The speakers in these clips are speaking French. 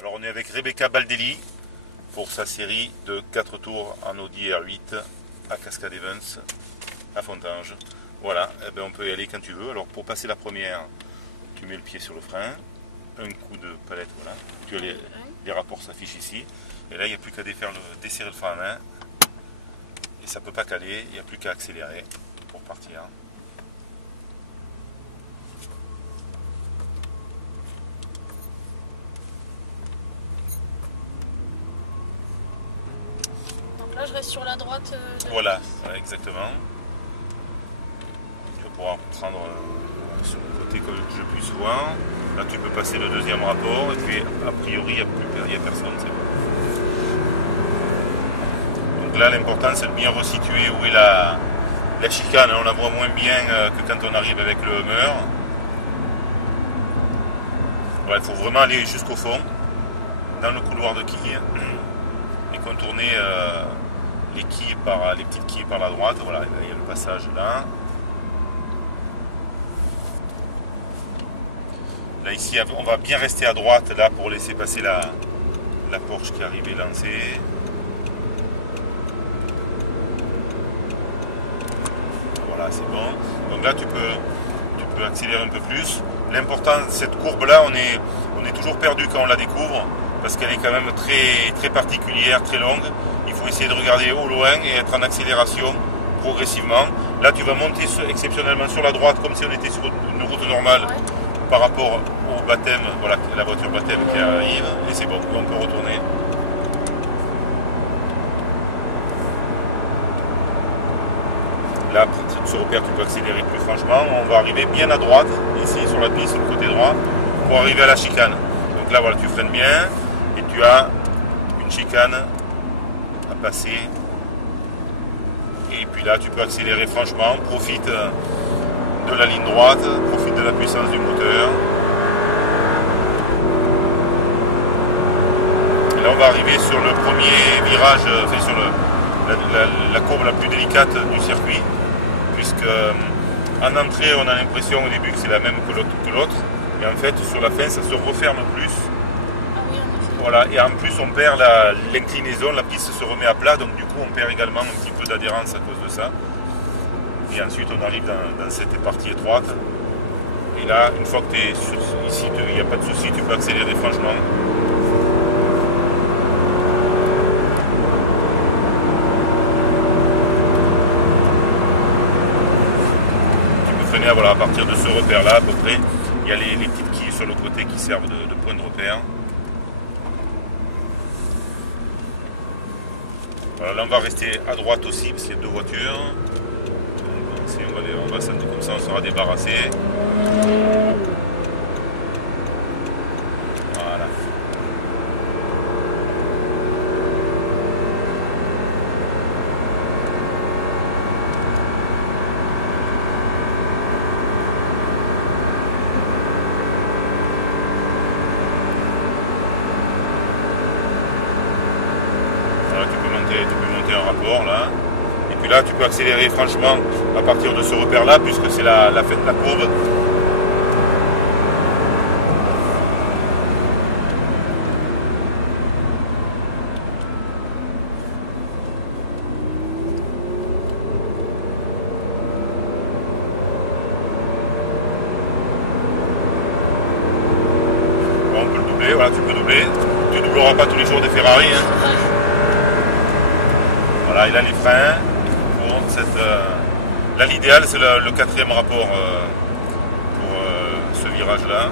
Alors on est avec Rebecca Baldelli pour sa série de 4 tours en Audi R8 à Cascade Events à Fontanges. Voilà, eh ben on peut y aller quand tu veux. Alors pour passer la première, tu mets le pied sur le frein, un coup de palette, voilà. Tu as les rapports s'affichent ici. Et là il n'y a plus qu'à desserrer le frein à main. Et ça ne peut pas caler, il n'y a plus qu'à accélérer pour partir. Là, je reste sur la droite. Voilà, exactement. Tu vas pouvoir prendre sur le côté que je puisse voir. Là, tu peux passer le deuxième rapport. Et puis, a priori, il n'y a personne. C'est bon. Donc là, l'important, c'est de bien resituer où est la chicane. On la voit moins bien que quand on arrive avec le Hummer. Voilà, il faut vraiment aller jusqu'au fond, dans le couloir de quilles, et contourner les petites quilles par la droite. Voilà, il y a le passage là. Là ici, on va bien rester à droite là pour laisser passer la Porsche qui arrive et lancée. Voilà, c'est bon. Donc là, tu peux accélérer un peu plus. L'important, cette courbe là, on est toujours perdu quand on la découvre, parce qu'elle est quand même très, très particulière, très longue. Il faut essayer de regarder au loin et être en accélération progressivement. Là, tu vas monter exceptionnellement sur la droite, comme si on était sur une route normale, par rapport au baptême, voilà, la voiture baptême qui arrive, et c'est bon, on peut retourner. Là, ce repère, tu peux accélérer plus franchement. On va arriver bien à droite, ici sur la piste, sur le côté droit, pour arriver à la chicane. Donc là, voilà, tu freines bien, et tu as une chicane à passer. Et puis là, tu peux accélérer franchement, profite de la ligne droite, profite de la puissance du moteur. Et là, on va arriver sur le premier virage, enfin sur la courbe la plus délicate du circuit, puisque en entrée, on a l'impression au début que c'est la même que l'autre, et en fait, sur la fin, ça se referme plus. Voilà, et en plus on perd l'inclinaison, la piste se remet à plat, donc du coup on perd également un petit peu d'adhérence à cause de ça. Et ensuite on arrive dans cette partie étroite. Et là, une fois que tu es ici, il n'y a pas de souci, tu peux accélérer franchement. Tu peux freiner voilà, à partir de ce repère-là à peu près. Il y a les petites quilles sur le côté qui servent de point de repère. Voilà, là on va rester à droite aussi parce qu'il y a deux voitures. On va comme ça on sera débarrassé. Voilà. Tu peux monter un rapport là, et puis là tu peux accélérer franchement à partir de ce repère là, puisque c'est la fin de la courbe. Bon, on peut le doubler, voilà, tu peux doubler. Tu ne doubleras pas tous les jours des Ferrari, hein. Voilà, il a les freins. Là, l'idéal, c'est le quatrième rapport pour ce virage-là.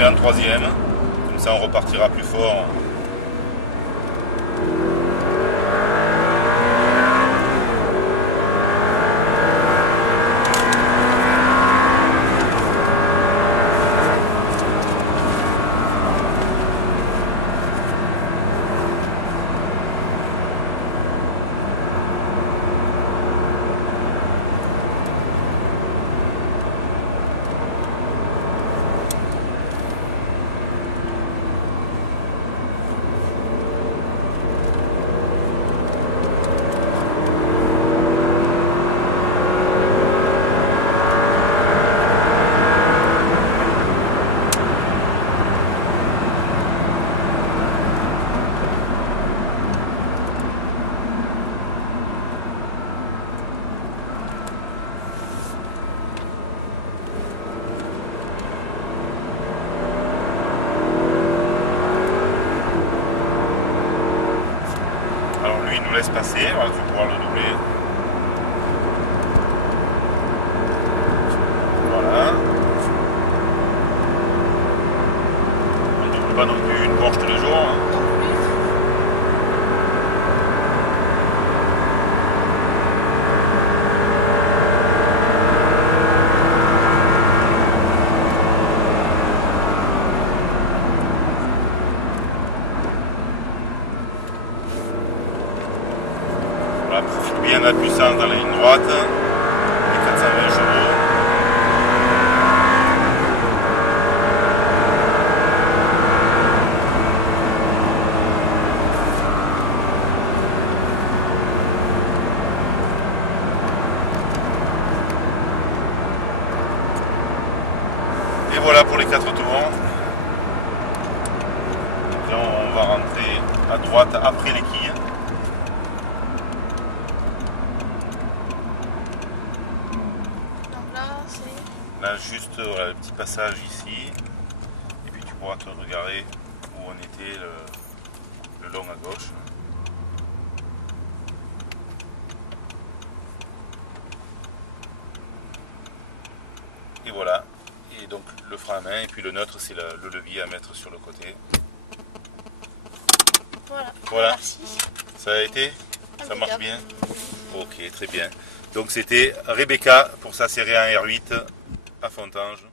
met en troisième, comme ça on repartira plus fort. Il nous laisse passer, voilà, tu vas pouvoir le doubler. Voilà. On ne double pas non plus une Porsche tous les jours. Hein. Voilà, profite bien de la puissance dans la ligne droite, les 420 chevaux. Et voilà pour les 4 tours. Là, on va rentrer à droite après les quilles. Là, juste voilà, le petit passage ici, et puis tu pourras te regarder où on était le long à gauche. Et voilà, et donc le frein à main, et puis le neutre, c'est le levier à mettre sur le côté. Voilà. Merci. Ça a été? Ça marche bien? Ok, très bien. Donc c'était Rebecca pour sa série 1 R8 à Fontanges.